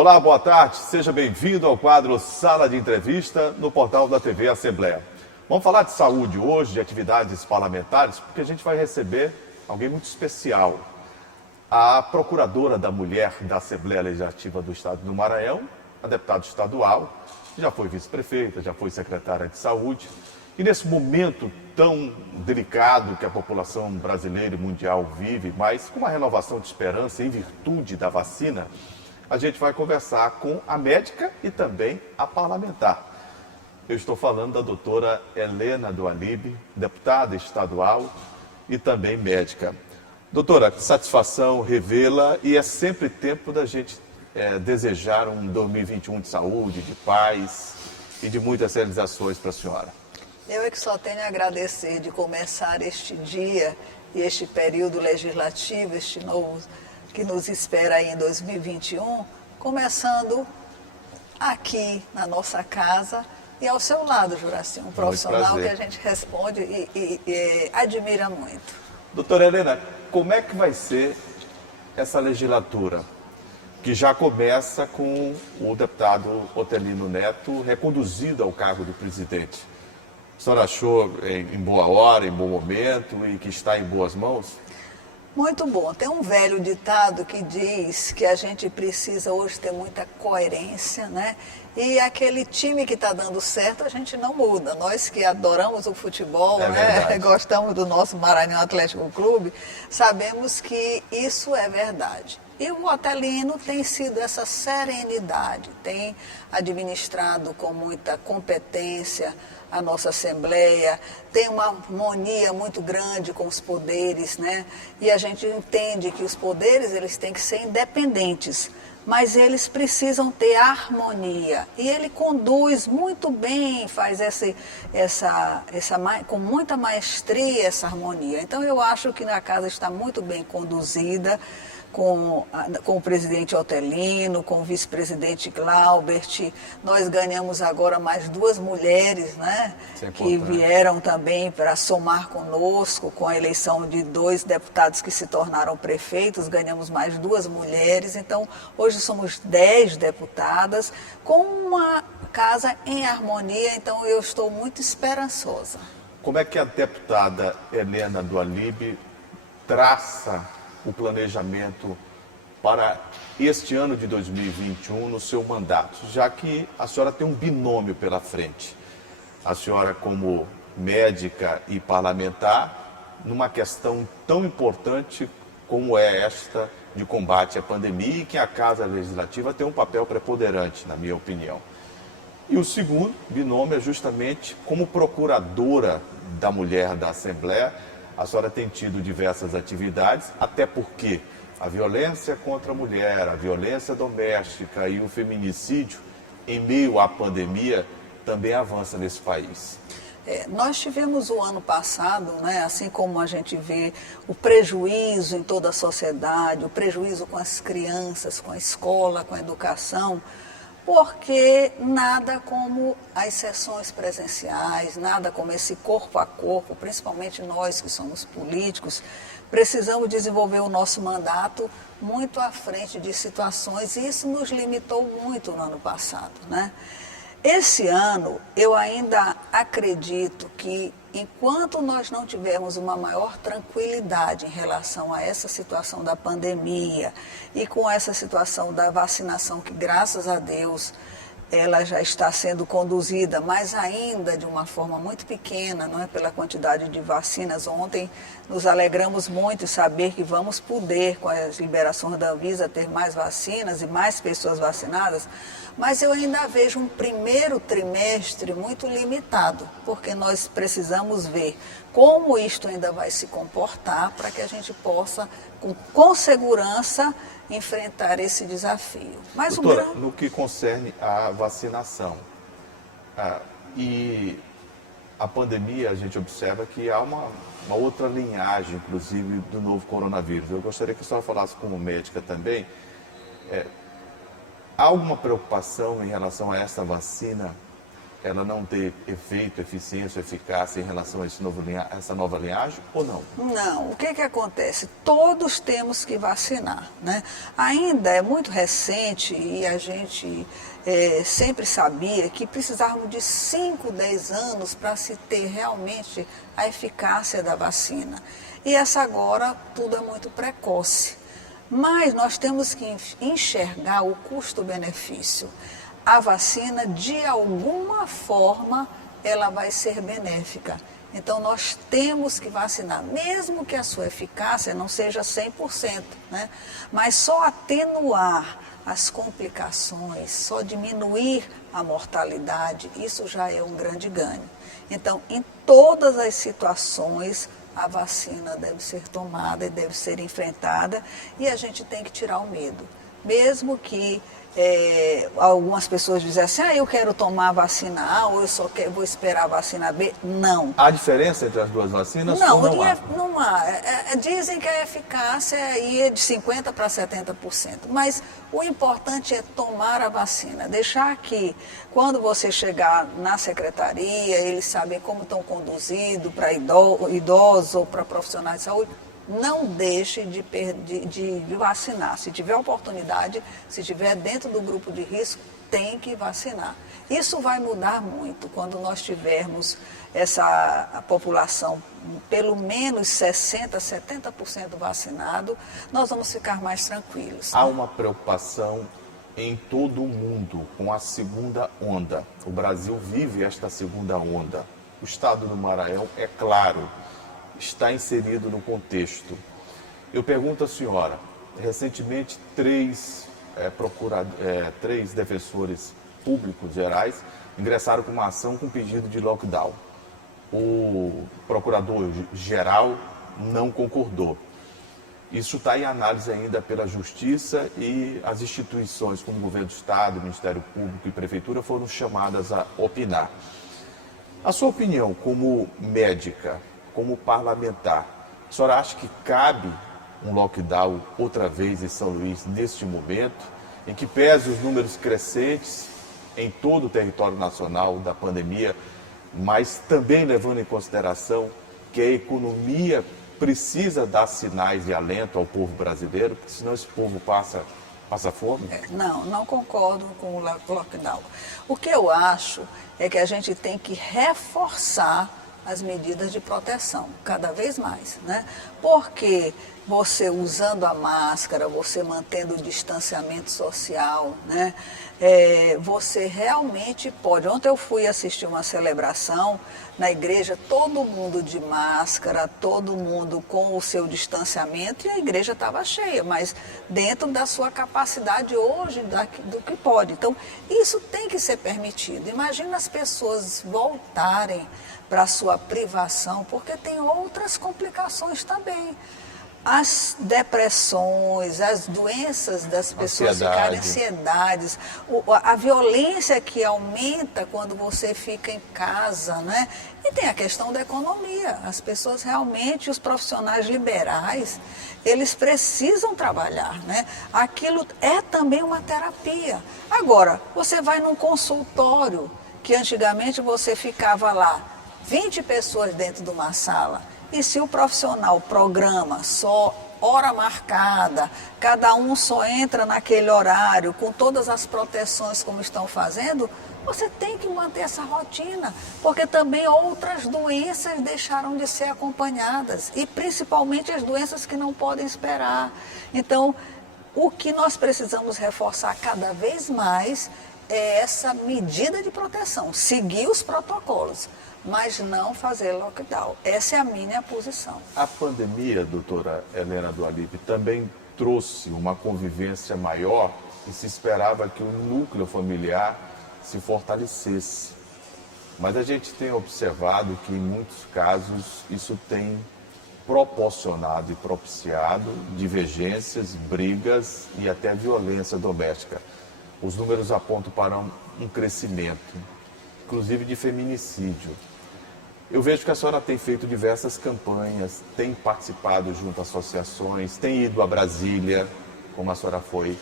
Olá, boa tarde. Seja bem-vindo ao quadro Sala de Entrevista no portal da TV Assembleia. Vamos falar de saúde hoje, de atividades parlamentares, porque a gente vai receber alguém muito especial. A procuradora da mulher da Assembleia Legislativa do Estado do Maranhão, a deputada estadual, já foi vice-prefeita, já foi secretária de saúde. E nesse momento tão delicado que a população brasileira e mundial vive, mas com uma renovação de esperança em virtude da vacina, a gente vai conversar com a médica e também a parlamentar. Eu estou falando da doutora Helena do Alibe, deputada estadual e também médica. Doutora, que satisfação revê-la, e é sempre tempo da gente desejar um 2021 de saúde, de paz e de muitas realizações para a senhora. Eu é que só tenho a agradecer de começar este dia e este período legislativo, este novo que nos espera aí em 2021, começando aqui na nossa casa e ao seu lado, Juraci, um profissional que a gente responde e admira muito. Doutora Helena, como é que vai ser essa legislatura, que já começa com o deputado Otelino Neto reconduzido ao cargo do presidente? A senhora achou em boa hora, em bom momento e que está em boas mãos? Muito bom. Tem um velho ditado que diz que a gente precisa hoje ter muita coerência, né? E aquele time que está dando certo, a gente não muda. Nós que adoramos o futebol, né? Gostamos do nosso Maranhão Atlético Clube, sabemos que isso é verdade. E o Otelino tem sido essa serenidade, tem administrado com muita competência a nossa Assembleia, tem uma harmonia muito grande com os poderes, né? E a gente entende que os poderes eles têm que ser independentes, mas eles precisam ter harmonia. E ele conduz muito bem, faz com muita maestria essa harmonia. Então eu acho que a casa está muito bem conduzida, com o presidente Otelino, com o vice-presidente Glaubert. Nós ganhamos agora mais 2 mulheres, né, que vieram também para somar conosco, com a eleição de 2 deputados que se tornaram prefeitos, ganhamos mais 2 mulheres. Então, hoje somos 10 deputadas, com uma casa em harmonia, então eu estou muito esperançosa. Como é que a deputada Helena do Alibe traça o planejamento para este ano de 2021 no seu mandato, já que a senhora tem um binômio pela frente? A senhora, como médica e parlamentar, numa questão tão importante como é esta de combate à pandemia, e que a Casa Legislativa tem um papel preponderante, na minha opinião. E o segundo binômio é justamente como procuradora da mulher da Assembleia. A senhora tem tido diversas atividades, até porque a violência contra a mulher, a violência doméstica e o feminicídio, em meio à pandemia, também avança nesse país. Nós tivemos o ano passado, né, assim como a gente vê o prejuízo em toda a sociedade, o prejuízo com as crianças, com a escola, com a educação, porque nada como as sessões presenciais, nada como esse corpo a corpo, principalmente nós que somos políticos, precisamos desenvolver o nosso mandato muito à frente de situações, e isso nos limitou muito no ano passado, né? Esse ano, eu ainda acredito que, enquanto nós não tivermos uma maior tranquilidade em relação a essa situação da pandemia e com essa situação da vacinação, que graças a Deus ela já está sendo conduzida, mas ainda de uma forma muito pequena, não é, pela quantidade de vacinas. Ontem nos alegramos muito em saber que vamos poder, com as liberações da Anvisa, ter mais vacinas e mais pessoas vacinadas, mas eu ainda vejo um primeiro trimestre muito limitado, porque nós precisamos ver como isto ainda vai se comportar para que a gente possa, com segurança, enfrentar esse desafio. Mas doutora, no que concerne à vacinação e a pandemia, a gente observa que há uma outra linhagem, inclusive, do novo coronavírus. Eu gostaria que a senhora falasse como médica também. Há alguma preocupação em relação a essa vacina ela não ter efeito, eficiência, eficácia em relação a essa nova linhagem ou não? Não, o que acontece? Todos temos que vacinar, né? Ainda é muito recente e a gente sempre sabia que precisávamos de 5, 10 anos para se ter realmente a eficácia da vacina. E essa agora, tudo é muito precoce. Mas nós temos que enxergar o custo-benefício. A vacina, de alguma forma, ela vai ser benéfica. Então, nós temos que vacinar, mesmo que a sua eficácia não seja 100%, né? Mas só atenuar as complicações, só diminuir a mortalidade, isso já é um grande ganho. Então, em todas as situações, a vacina deve ser tomada e deve ser enfrentada e a gente tem que tirar o medo. Mesmo que algumas pessoas dizem assim, eu quero tomar a vacina A ou eu só vou esperar a vacina B. Não. Há diferença entre as duas vacinas? Não, ou não há? Não há. Dizem que a eficácia é de 50% para 70%, mas o importante é tomar a vacina, deixar que quando você chegar na secretaria, eles sabem como estão conduzidos para idosos ou para profissionais de saúde, não deixe de vacinar. Se tiver oportunidade, se estiver dentro do grupo de risco, tem que vacinar. Isso vai mudar muito quando nós tivermos a população pelo menos 60%, 70% vacinado, nós vamos ficar mais tranquilos. Há uma preocupação em todo o mundo com a segunda onda. O Brasil vive esta segunda onda. O estado do Maranhão, é claro, está inserido no contexto. Eu pergunto à senhora, recentemente três defensores públicos gerais ingressaram com uma ação com pedido de lockdown. O procurador-geral não concordou. Isso está em análise ainda pela Justiça e as instituições como o Governo do Estado, Ministério Público e Prefeitura foram chamadas a opinar. A sua opinião como médica, como parlamentar, a senhora acha que cabe um lockdown outra vez em São Luís neste momento, em que pese os números crescentes em todo o território nacional da pandemia, mas também levando em consideração que a economia precisa dar sinais de alento ao povo brasileiro, porque senão esse povo passa fome? Não concordo com o lockdown. O que eu acho é que a gente tem que reforçar as medidas de proteção, cada vez mais, né? Porque você usando a máscara, você mantendo o distanciamento social, né? Você realmente pode. Ontem eu fui assistir uma celebração na igreja, todo mundo de máscara, todo mundo com o seu distanciamento e a igreja estava cheia, mas dentro da sua capacidade hoje do que pode. Então, isso tem que ser permitido. Imagina as pessoas voltarem para a sua privação, porque tem outras complicações também. As depressões, as doenças das pessoas ficarem, ansiedades, a violência que aumenta quando você fica em casa, né? E tem a questão da economia. As pessoas realmente, os profissionais liberais, eles precisam trabalhar, né? Aquilo é também uma terapia. Agora, você vai num consultório, que antigamente você ficava lá, 20 pessoas dentro de uma sala. E se o profissional programa só hora marcada, cada um só entra naquele horário, com todas as proteções como estão fazendo, você tem que manter essa rotina, porque também outras doenças deixaram de ser acompanhadas, e principalmente as doenças que não podem esperar. Então, o que nós precisamos reforçar cada vez mais é essa medida de proteção, seguir os protocolos, mas não fazer lockdown. Essa é a minha posição. A pandemia, doutora Helena Dualib, também trouxe uma convivência maior e se esperava que o núcleo familiar se fortalecesse. Mas a gente tem observado que, em muitos casos, isso tem proporcionado e propiciado divergências, brigas e até violência doméstica. Os números apontam para um crescimento, inclusive de feminicídio. Eu vejo que a senhora tem feito diversas campanhas, tem participado junto a associações, tem ido a Brasília, como a senhora foi,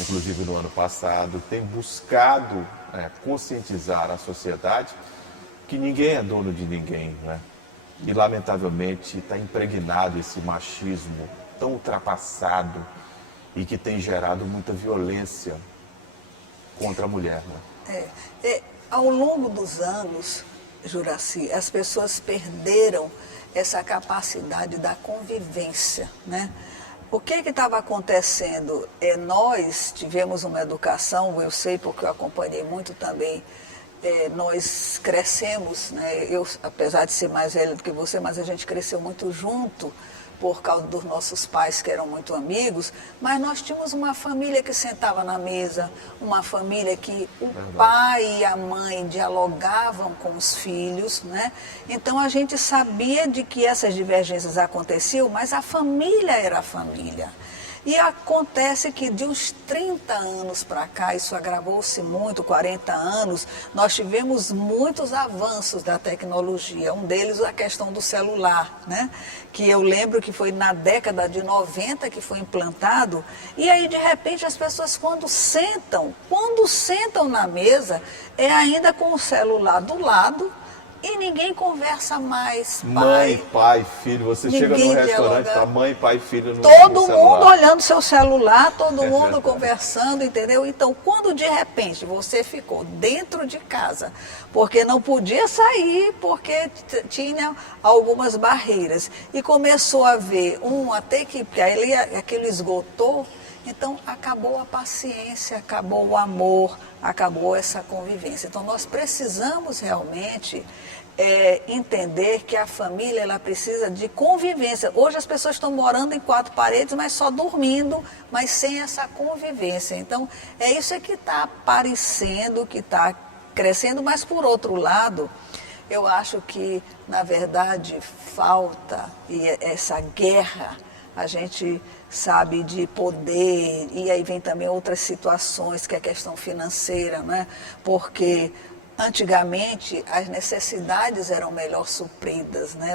inclusive no ano passado, tem buscado conscientizar a sociedade que ninguém é dono de ninguém, né? E lamentavelmente está impregnado esse machismo tão ultrapassado e que tem gerado muita violência contra a mulher, né? Ao longo dos anos, Juraci, as pessoas perderam essa capacidade da convivência, né? O que estava acontecendo? Nós tivemos uma educação, eu sei porque eu acompanhei muito também, nós crescemos, né? Eu, apesar de ser mais velha do que você, mas a gente cresceu muito junto, por causa dos nossos pais que eram muito amigos, mas nós tínhamos uma família que sentava na mesa, uma família que o pai e a mãe dialogavam com os filhos, né? Então a gente sabia de que essas divergências aconteciam, mas a família era a família. E acontece que de uns 30 anos para cá, isso agravou-se muito, 40 anos, nós tivemos muitos avanços da tecnologia. Um deles a questão do celular, né? Que eu lembro que foi na década de 90 que foi implantado. E aí, de repente, as pessoas quando sentam na mesa, é ainda com o celular do lado, e ninguém conversa mais. Mãe, pai, filho. Você chega no restaurante, dialoga. Tá mãe, pai, filho no Todo celular. mundo olhando seu celular, todo mundo conversando, entendeu? Então, quando de repente você ficou dentro de casa, porque não podia sair, porque tinha algumas barreiras, e começou a ver até que aquilo esgotou, então acabou a paciência, acabou o amor, acabou essa convivência. Então nós precisamos realmente entender que a família ela precisa de convivência. Hoje as pessoas estão morando em 4 paredes, mas só dormindo, mas sem essa convivência. Então é isso que está aparecendo, que está crescendo, mas por outro lado, eu acho que na verdade falta essa guerra. A gente sabe de poder, e aí vem também outras situações, que é a questão financeira, né? Porque antigamente as necessidades eram melhor supridas, né?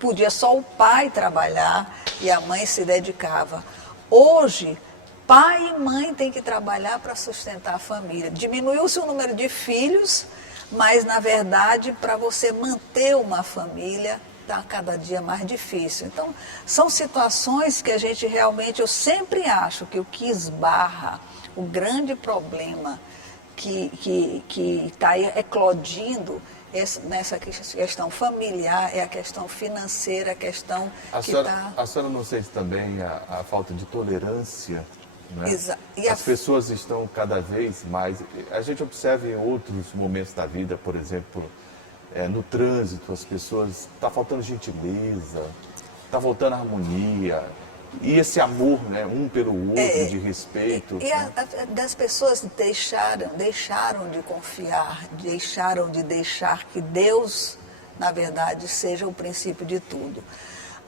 Podia só o pai trabalhar e a mãe se dedicava. Hoje, pai e mãe têm que trabalhar para sustentar a família. Diminuiu-se o número de filhos, mas na verdade para você manter uma família está cada dia mais difícil. Então, são situações que a gente realmente, eu sempre acho que o que esbarra, o grande problema que está eclodindo nessa questão familiar é a questão financeira, a questão A senhora não sente também a falta de tolerância, né? E as pessoas estão cada vez mais... A gente observa em outros momentos da vida, por exemplo... no trânsito, as pessoas... Está faltando gentileza, está faltando harmonia. E esse amor, né, um pelo outro, de respeito. Das pessoas deixaram de confiar, deixaram de deixar que Deus, na verdade, seja o princípio de tudo.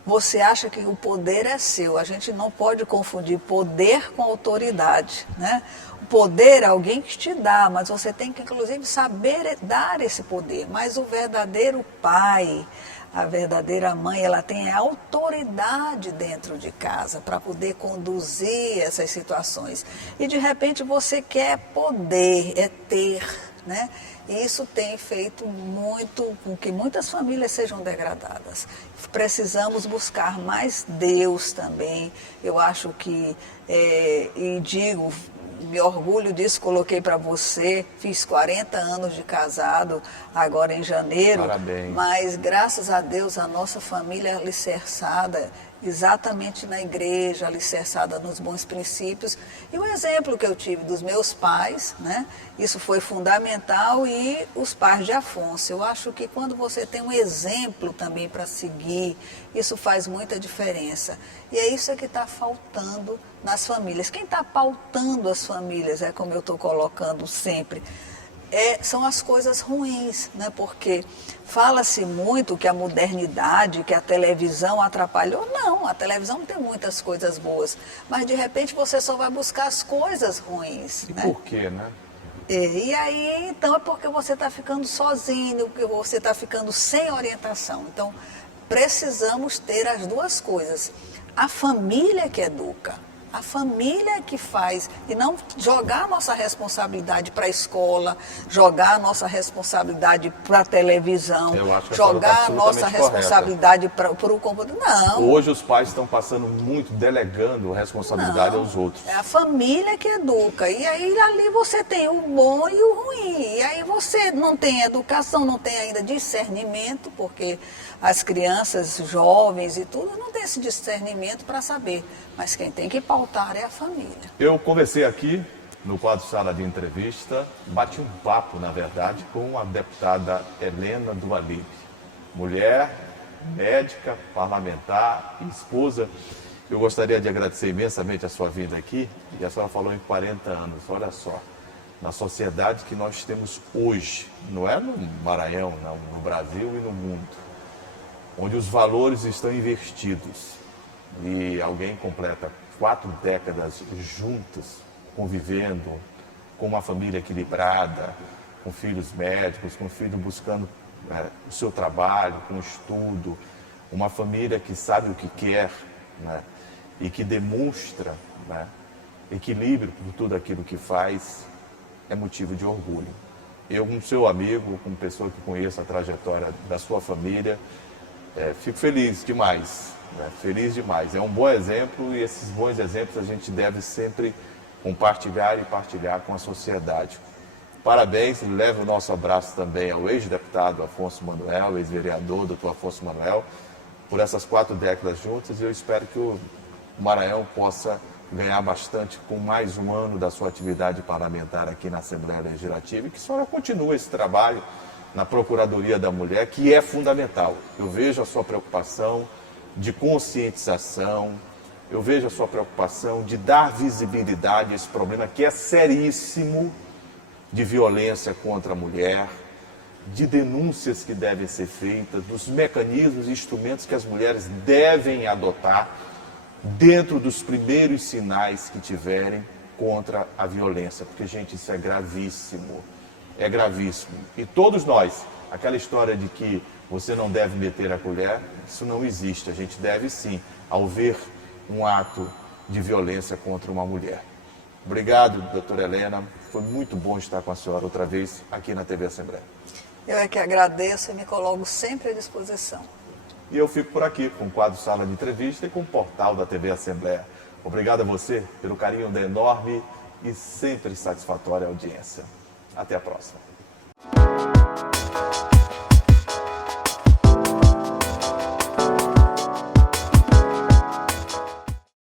Você acha que o poder é seu. A gente não pode confundir poder com autoridade, né? O poder é alguém que te dá, mas você tem que, inclusive, saber dar esse poder. Mas o verdadeiro pai, a verdadeira mãe, ela tem a autoridade dentro de casa para poder conduzir essas situações. E, de repente, você quer poder, ter, né? E isso tem feito muito com que muitas famílias sejam degradadas. Precisamos buscar mais Deus também. Eu acho que, e digo, me orgulho disso, coloquei para você, fiz 40 anos de casado, agora em janeiro. Parabéns. Mas graças a Deus a nossa família é alicerçada exatamente na igreja, alicerçada nos bons princípios. E o exemplo que eu tive dos meus pais, né? Isso foi fundamental, e os pais de Afonso. Eu acho que quando você tem um exemplo também para seguir, isso faz muita diferença. E é isso que está faltando nas famílias. Quem está pautando as famílias, como eu estou colocando sempre, são as coisas ruins, né? Porque fala-se muito que a modernidade, que a televisão atrapalhou. Não, a televisão tem muitas coisas boas, mas de repente você só vai buscar as coisas ruins. E né? por quê, né? E aí, então, é porque você está ficando sozinho, porque você está ficando sem orientação. Então, precisamos ter as duas coisas. A família que educa. A família é que faz, e não jogar a nossa responsabilidade para a escola, jogar a nossa responsabilidade para a televisão, Eu acho que a senhora está jogar a nossa absolutamente correta. responsabilidade para o computador. Não. Hoje os pais estão passando muito, delegando responsabilidade aos outros. É a família que educa. E aí ali você tem o bom e o ruim. E aí você não tem educação, não tem ainda discernimento, porque as crianças jovens e tudo não tem esse discernimento para saber. Mas quem tem que pautar é a família. Eu conversei aqui no quadro Sala de Entrevista, bati um papo, na verdade, com a deputada Helena Dualib, mulher, médica, parlamentar e esposa. Eu gostaria de agradecer imensamente a sua vinda aqui, e a senhora falou em 40 anos, olha só, na sociedade que nós temos hoje, não é no Maranhão, não, no Brasil e no mundo, onde os valores estão invertidos e alguém completa 4 décadas juntos, convivendo com uma família equilibrada, com filhos médicos, com filhos buscando o seu trabalho, com estudo, uma família que sabe o que quer, né, e que demonstra, né, equilíbrio por tudo aquilo que faz, é motivo de orgulho. Eu, como seu amigo, como pessoa que conheço a trajetória da sua família, fico feliz demais, né, feliz demais. É um bom exemplo e esses bons exemplos a gente deve sempre compartilhar e partilhar com a sociedade. Parabéns, leve o nosso abraço também ao ex-deputado Afonso Manuel, ex-vereador doutor Afonso Manuel, por essas 4 décadas juntas, e eu espero que o Maranhão possa ganhar bastante com mais um ano da sua atividade parlamentar aqui na Assembleia Legislativa e que a senhora continue esse trabalho na Procuradoria da Mulher, que é fundamental. Eu vejo a sua preocupação de conscientização, eu vejo a sua preocupação de dar visibilidade a esse problema que é seríssimo, de violência contra a mulher, de denúncias que devem ser feitas, dos mecanismos e instrumentos que as mulheres devem adotar dentro dos primeiros sinais que tiverem contra a violência, porque, gente, isso é gravíssimo, e todos nós, aquela história de que você não deve meter a colher, isso não existe, a gente deve sim, ao ver um ato de violência contra uma mulher. Obrigado, doutora Helena, foi muito bom estar com a senhora outra vez aqui na TV Assembleia. Eu é que agradeço e me coloco sempre à disposição. E eu fico por aqui com o quadro Sala de Entrevista e com o portal da TV Assembleia. Obrigado a você pelo carinho da enorme e sempre satisfatória audiência. Até a próxima.